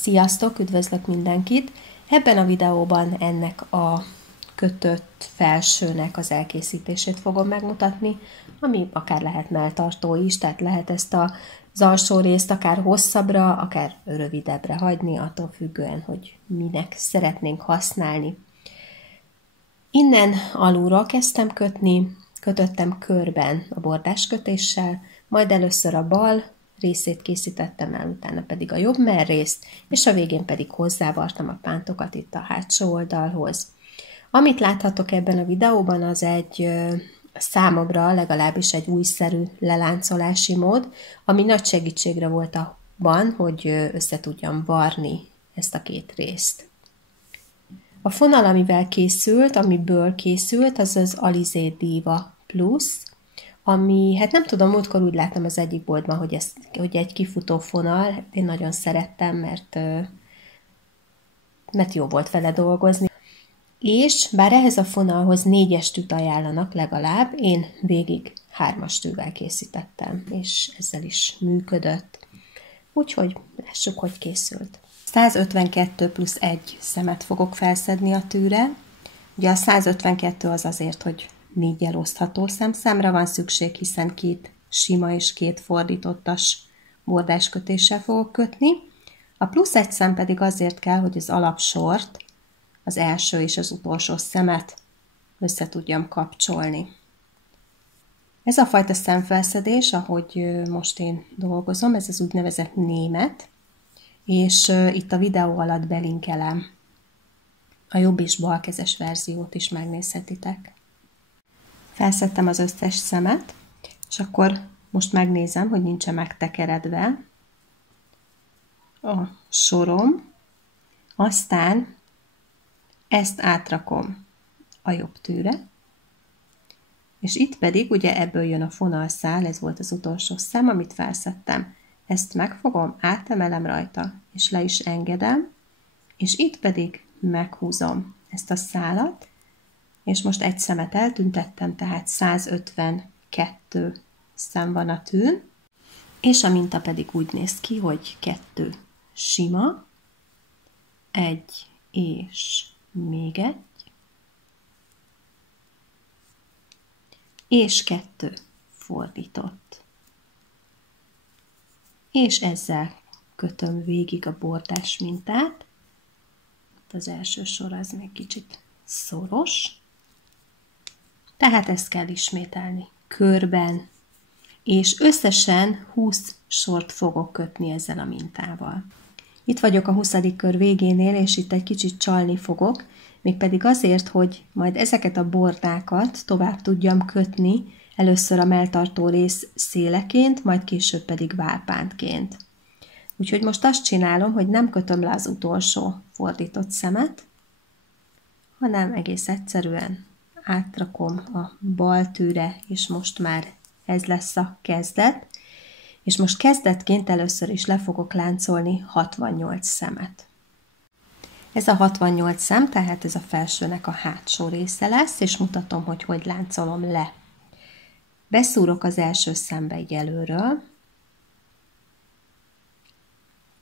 Sziasztok, üdvözlök mindenkit! Ebben a videóban ennek a kötött felsőnek az elkészítését fogom megmutatni, ami akár lehet melltartó is, tehát lehet ezt az alsó részt akár hosszabbra, akár rövidebbre hagyni, attól függően, hogy minek szeretnénk használni. Innen alulról kezdtem kötni, kötöttem körben a bordáskötéssel, majd először a bal részét készítettem el, utána pedig a jobb mellrészt, és a végén pedig hozzávartam a pántokat itt a hátsó oldalhoz. Amit láthatok ebben a videóban, az egy számomra legalábbis egy újszerű leláncolási mód, ami nagy segítségre volt abban, hogy össze tudjam varni ezt a két részt. A fonal, amiből készült, az az Alizé Diva Plus, ami, hát nem tudom, múltkor úgy láttam az egyik boltban, hogy egy kifutó fonal, én nagyon szerettem, mert jó volt vele dolgozni. És bár ehhez a fonalhoz 4-es tűt ajánlanak legalább, én végig 3-as tűvel készítettem, és ezzel is működött. Úgyhogy lássuk, hogy készült. 152 plusz 1 szemet fogok felszedni a tűre. Ugye a 152 az azért, hogy 4-jel osztható szemszámra van szükség, hiszen 2 sima és 2 fordítottas bordáskötéssel fogok kötni. A plusz 1 szem pedig azért kell, hogy az alapsort, az első és az utolsó szemet össze tudjam kapcsolni. Ez a fajta szemfelszedés, ahogy most én dolgozom, ez az úgynevezett német, és itt a videó alatt belinkelem. A jobb és balkezes verziót is megnézhetitek. Felszedtem az összes szemet, és akkor most megnézem, hogy nincs-e megtekeredve a sorom. Aztán ezt átrakom a jobb tűre, és itt pedig ugye ebből jön a fonalszál, ez volt az utolsó szem, amit felszedtem. Ezt megfogom, átemelem rajta, és le is engedem, és itt pedig meghúzom ezt a szálat, és most egy szemet eltüntettem, tehát 152 szem van a tűn, és a minta pedig úgy néz ki, hogy 2 sima, 1 és még 1, és 2 fordított. És ezzel kötöm végig a bordás mintát. Az első sor az még kicsit szoros. Tehát ezt kell ismételni körben, és összesen 20 sort fogok kötni ezzel a mintával. Itt vagyok a 20. kör végénél, és itt egy kicsit csalni fogok, mégpedig azért, hogy majd ezeket a bordákat tovább tudjam kötni, először a melltartó rész széleként, majd később pedig válpántként. Úgyhogy most azt csinálom, hogy nem kötöm le az utolsó fordított szemet, hanem egész egyszerűen átrakom a bal tűre, és most már ez lesz a kezdet. És most kezdetként először is le fogok láncolni 68 szemet. Ez a 68 szem, tehát ez a felsőnek a hátsó része lesz, és mutatom, hogy láncolom le. Beszúrok az első szembe így előről,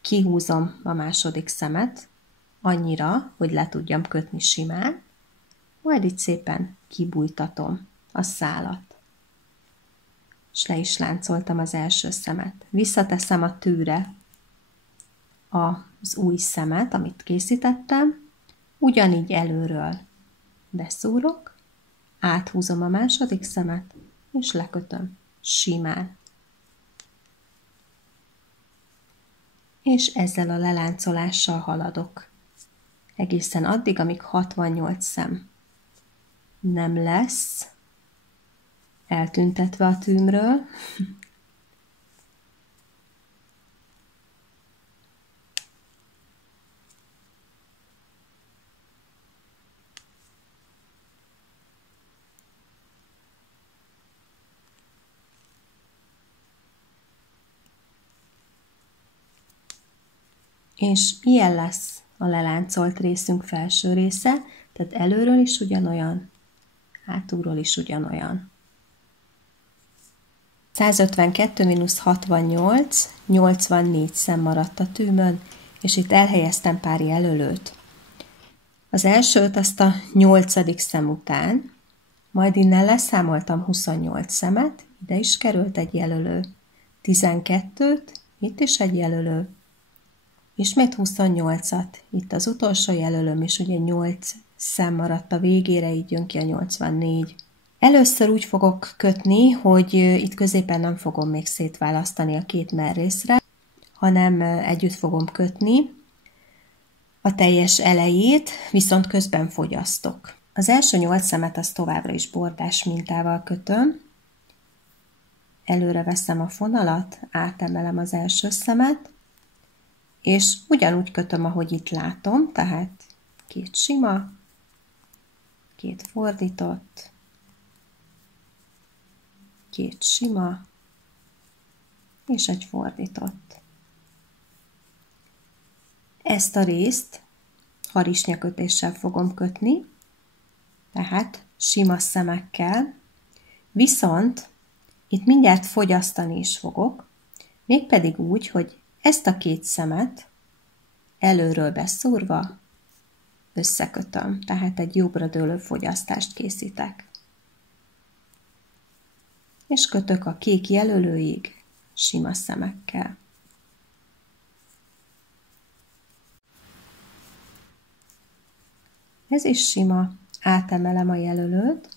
kihúzom a második szemet, annyira, hogy le tudjam kötni simán, majd itt szépen kibújtatom a szálat. És le is láncoltam az első szemet. Visszateszem a tűre az új szemet, amit készítettem, ugyanígy előről beszúrok, áthúzom a második szemet, és lekötöm simán. És ezzel a leláncolással haladok. Egészen addig, amíg 68 szem nem lesz eltüntetve a tűmről. És ilyen lesz a leláncolt részünk felső része, tehát előről is ugyanolyan, hátulról is ugyanolyan. 152 mínusz 68, 84 szem maradt a tűmön, és itt elhelyeztem pár jelölőt. Az elsőt azt a 8. szem után, majd innen leszámoltam 28 szemet, ide is került egy jelölő, 12-t, itt is egy jelölő, ismét 28-at, itt az utolsó jelölőm is, ugye 8 szem maradt a végére, így jön ki a 84. Először úgy fogok kötni, hogy itt középen nem fogom még szétválasztani a két merrészre, hanem együtt fogom kötni a teljes elejét, viszont közben fogyasztok. Az első 8 szemet azt továbbra is bordás mintával kötöm, előre veszem a fonalat, átemelem az első szemet, és ugyanúgy kötöm, ahogy itt látom, tehát 2 sima, 2 fordított, 2 sima, és egy fordított. Ezt a részt harisnyakötéssel fogom kötni, tehát sima szemekkel, viszont itt mindjárt fogyasztani is fogok, mégpedig úgy, hogy ezt a 2 szemet előről beszúrva összekötöm, tehát egy jobbra dőlő fogyasztást készítek. És kötök a kék jelölőig sima szemekkel. Ez is sima, átemelem a jelölőt,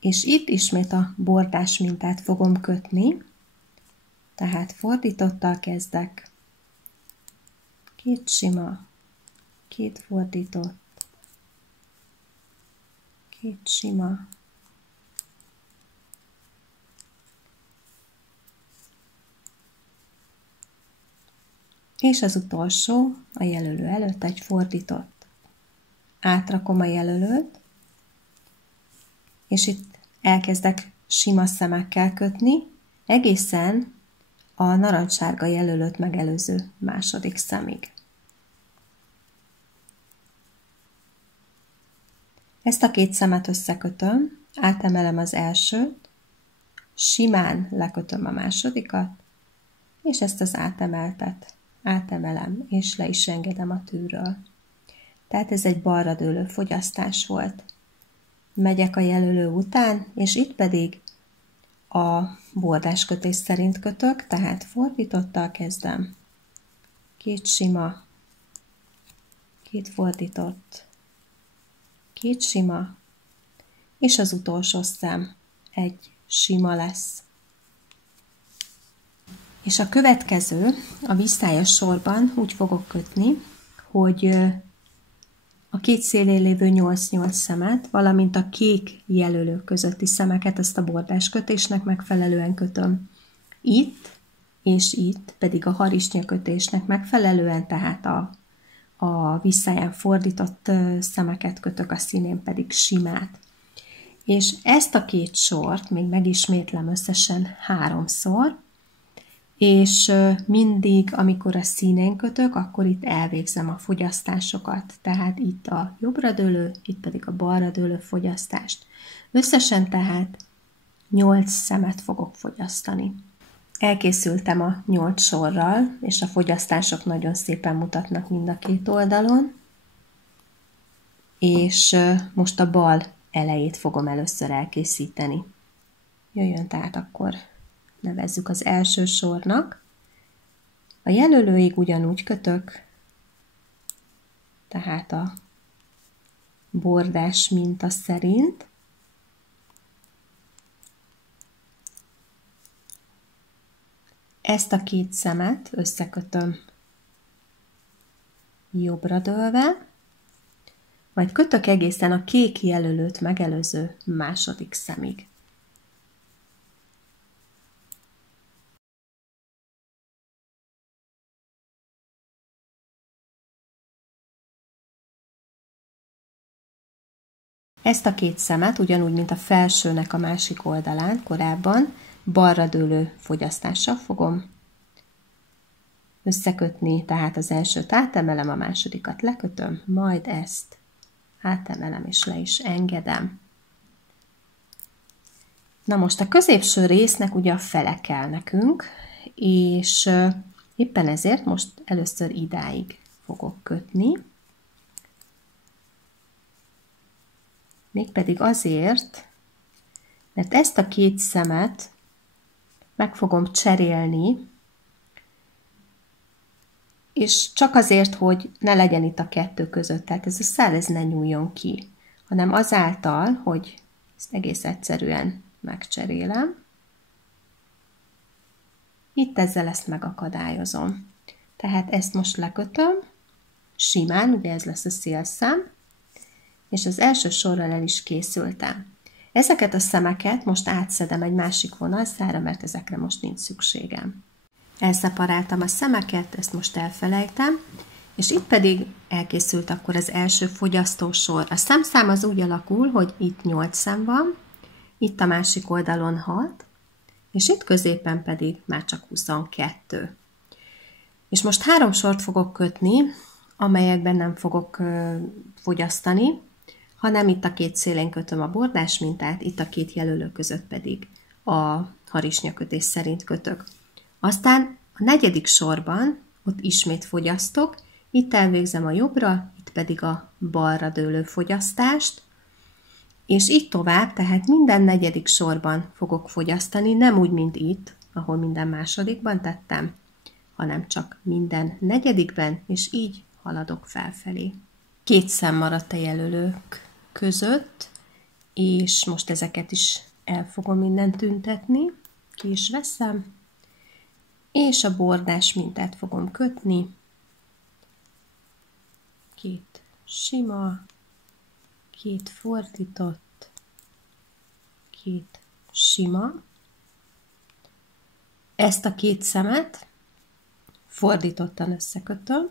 és itt ismét a bordás mintát fogom kötni, tehát fordítottal kezdek, 2 sima, 2 fordított, 2 sima, és az utolsó a jelölő előtt egy fordított. Átrakom a jelölőt, és itt elkezdek sima szemekkel kötni, egészen a narancssárga jelölőt megelőző második szemig. Ezt a 2 szemet összekötöm, átemelem az elsőt, simán lekötöm a másodikat, és ezt az átemeltet átemelem, és le is engedem a tűről. Tehát ez egy balra dőlő fogyasztás volt. Megyek a jelölő után, és itt pedig a bordáskötés szerint kötök, tehát fordítottal kezdem. 2 sima, 2 fordított, 2 sima, és az utolsó szem egy sima lesz. És a következő, a vízszájas sorban úgy fogok kötni, hogy a két szélén lévő 8-8 szemet, valamint a kék jelölő közötti szemeket ezt a bordáskötésnek megfelelően kötöm. Itt és itt pedig a harisnyakötésnek megfelelően, tehát a vízszáján fordított szemeket kötök, a színén pedig simát. És ezt a 2 sort még megismétlem összesen 3-szor, és mindig, amikor a színén kötök, akkor itt elvégzem a fogyasztásokat. Tehát itt a jobbra dőlő, itt pedig a balra dőlő fogyasztást. Összesen tehát 8 szemet fogok fogyasztani. Elkészültem a 8 sorral, és a fogyasztások nagyon szépen mutatnak mind a 2 oldalon. És most a bal elejét fogom először elkészíteni. Jöjjön tehát akkor nevezzük az első sornak. A jelölőig ugyanúgy kötök, tehát a bordás minta szerint. Ezt a 2 szemet összekötöm jobbra dőlve, majd kötök egészen a kék jelölőt megelőző második szemig. Ezt a 2 szemet ugyanúgy, mint a felsőnek a másik oldalán korábban, balra dőlő fogyasztással fogom összekötni, tehát az elsőt átemelem, a másodikat lekötöm, majd ezt átemelem és le is engedem. Na most a középső résznek ugye a fele kell nekünk, és Éppen ezért most először idáig fogok kötni, mégpedig azért, mert ezt a két szemet meg fogom cserélni, és csak azért, hogy ne legyen itt a kettő között, tehát ez a szál ez ne nyúljon ki, hanem azáltal, hogy ezt egész egyszerűen megcserélem, itt ezzel ezt megakadályozom. Tehát ezt most lekötöm, simán, ugye ez lesz a szélszem, és az első sorral el is készültem. Ezeket a szemeket most átszedem egy másik vonalszára, mert ezekre most nincs szükségem. Elszeparáltam a szemeket, ezt most elfelejtem, és itt pedig elkészült akkor az első fogyasztósor. A szemszám az úgy alakul, hogy itt 8 szem van, itt a másik oldalon 6, és itt középen pedig már csak 22. És most 3 sort fogok kötni, amelyekben nem fogok fogyasztani, hanem itt a két szélén kötöm a bordás mintát, itt a két jelölő között pedig a harisnyakötés szerint kötök. Aztán a 4. sorban ott ismét fogyasztok, itt elvégzem a jobbra, itt pedig a balra dőlő fogyasztást, és így tovább, tehát minden 4. sorban fogok fogyasztani, nem úgy, mint itt, ahol minden másodikban tettem, hanem csak minden 4-ben, és így haladok felfelé. 2 szem maradt a jelölők között, és most ezeket is el fogom innen tüntetni, ki is veszem, és a bordás mintát fogom kötni, 2 sima, 2 fordított, 2 sima. Ezt a 2 szemet fordítottan összekötöm,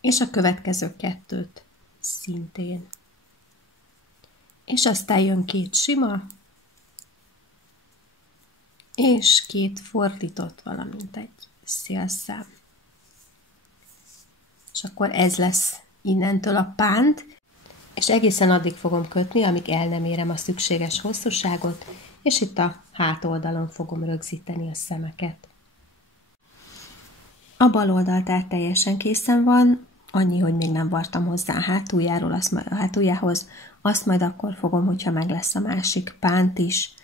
és a következő 2-t szintén. És aztán jön 2 sima, és 2 fordított, valamint egy szélszám. És akkor ez lesz innentől a pánt, és egészen addig fogom kötni, amíg el nem érem a szükséges hosszúságot, és itt a hátoldalon fogom rögzíteni a szemeket. A bal oldal tehát teljesen készen van, annyi, hogy még nem vartam hozzá a hátuljáról, a hátuljához, azt majd akkor fogom, hogyha meg lesz a másik pánt is.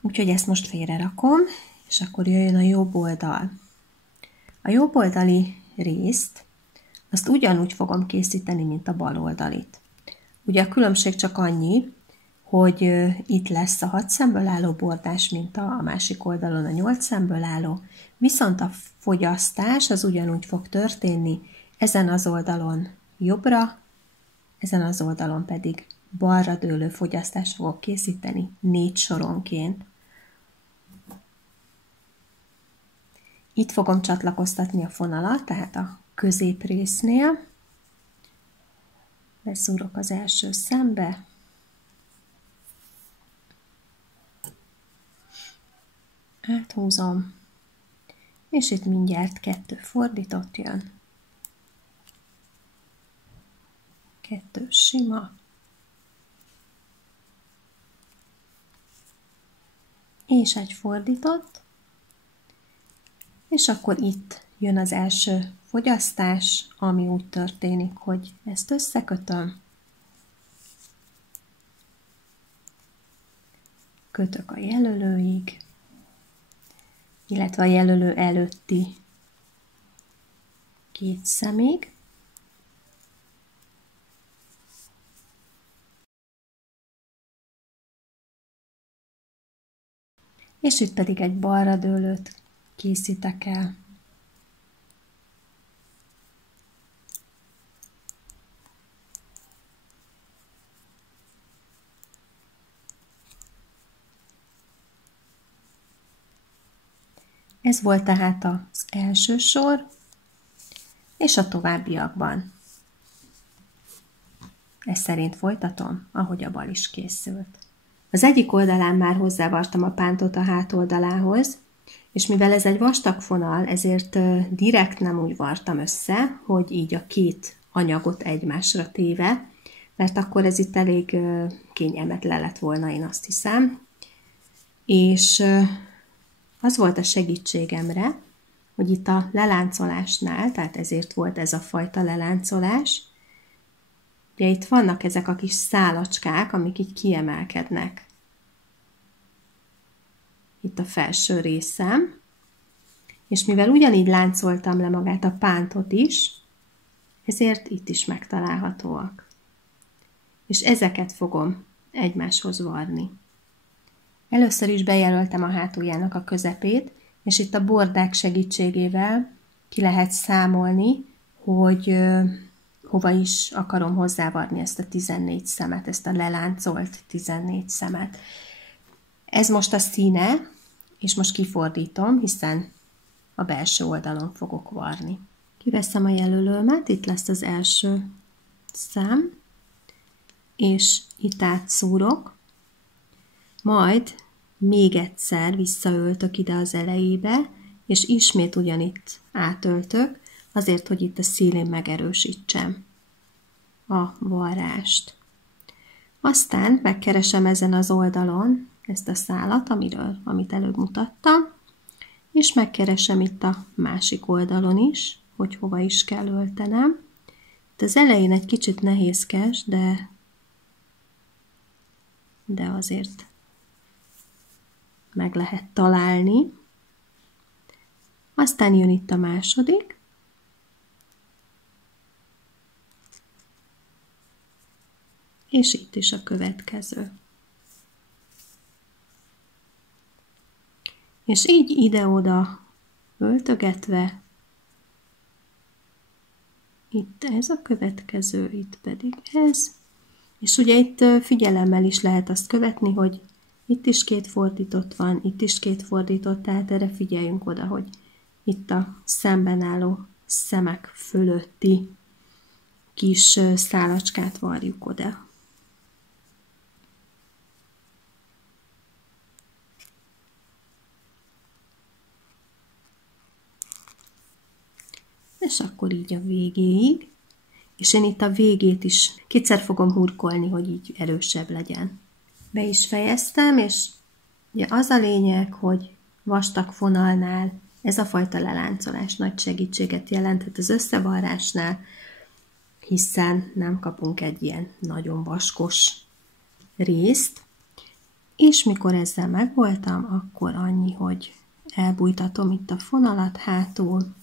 Úgyhogy ezt most félre rakom, és akkor jöjjön a jobb oldal. A jobb oldali részt azt ugyanúgy fogom készíteni, mint a bal oldalit. Ugye a különbség csak annyi, hogy itt lesz a 6 szemből álló bordás, mint a másik oldalon a 8 szemből álló, viszont a fogyasztás az ugyanúgy fog történni, ezen az oldalon jobbra, ezen az oldalon pedig balra dőlő fogyasztást fogok készíteni 4 soronként. Itt fogom csatlakoztatni a fonalat, tehát a középrésznél. Beszúrok az első szembe, áthúzom, és itt mindjárt 2 fordított jön, 2 sima, és egy fordított, és akkor itt jön az első fogyasztás, ami úgy történik, hogy ezt összekötöm, kötök a jelölőig, illetve a jelölő előtti 2 szemig, és itt pedig egy balra dőlőt készítek el. Ez volt tehát az első sor, és a továbbiakban. Ez szerint folytatom, ahogy a bal is készült. Az egyik oldalán már hozzávartam a pántot a hátoldalához, és mivel ez egy vastag fonal, ezért direkt nem úgy vartam össze, hogy így a 2 anyagot egymásra téve, mert akkor ez itt elég kényelmetlen lett volna, én azt hiszem. És az volt a segítségemre, hogy itt a leláncolásnál, tehát ezért volt ez a fajta leláncolás, ugye itt vannak ezek a kis szálacskák, amik így kiemelkednek. Itt a felső részem, és mivel ugyanígy láncoltam le magát a pántot is, ezért itt is megtalálhatóak. És ezeket fogom egymáshoz varni. Először is bejelöltem a hátuljának a közepét, és itt a bordák segítségével ki lehet számolni, hogy hova is akarom hozzávarni ezt a 14 szemet, ezt a leláncolt 14 szemet. Ez most a színe, és most kifordítom, hiszen a belső oldalon fogok varni. Kiveszem a jelölőmet, itt lesz az első szám, és itt átszúrok, majd még egyszer visszaöltök ide az elejébe, és ismét ugyanitt átöltök, azért, hogy itt a szélén megerősítsem a varrást. Aztán megkeresem ezen az oldalon ezt a szálat, amit előbb mutattam, és megkeresem itt a másik oldalon is, hogy hova is kell öltenem. Itt az elején egy kicsit nehézkes, de azért meg lehet találni. Aztán jön itt a második. És itt is a következő. És így ide-oda öltögetve, itt ez a következő, itt pedig ez. És ugye itt figyelemmel is lehet azt követni, hogy itt is két fordított van, itt is két fordított, tehát erre figyeljünk oda, hogy itt a szemben álló szemek fölötti kis szálacskát varjuk oda. És akkor így a végéig. És én itt a végét is kétszer fogom hurkolni, hogy így erősebb legyen. Be is fejeztem, és ugye az a lényeg, hogy vastag fonalnál ez a fajta leláncolás nagy segítséget jelenthet az összevarrásnál, hiszen nem kapunk egy ilyen nagyon vaskos részt. És mikor ezzel megvoltam, akkor annyi, hogy elbújtatom itt a fonalat hátul,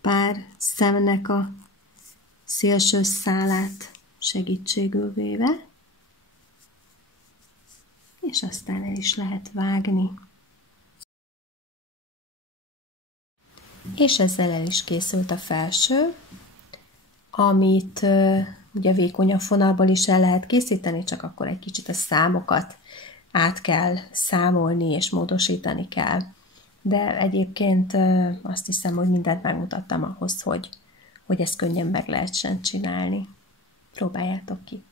pár szemnek a szélső szálát segítségül véve, és aztán el is lehet vágni. És ezzel el is készült a felső, amit ugye vékonyabb fonalból is el lehet készíteni, csak akkor egy kicsit a számokat át kell számolni és módosítani kell. De egyébként azt hiszem, hogy mindent megmutattam ahhoz, hogy ezt könnyen meg lehessen csinálni. Próbáljátok ki!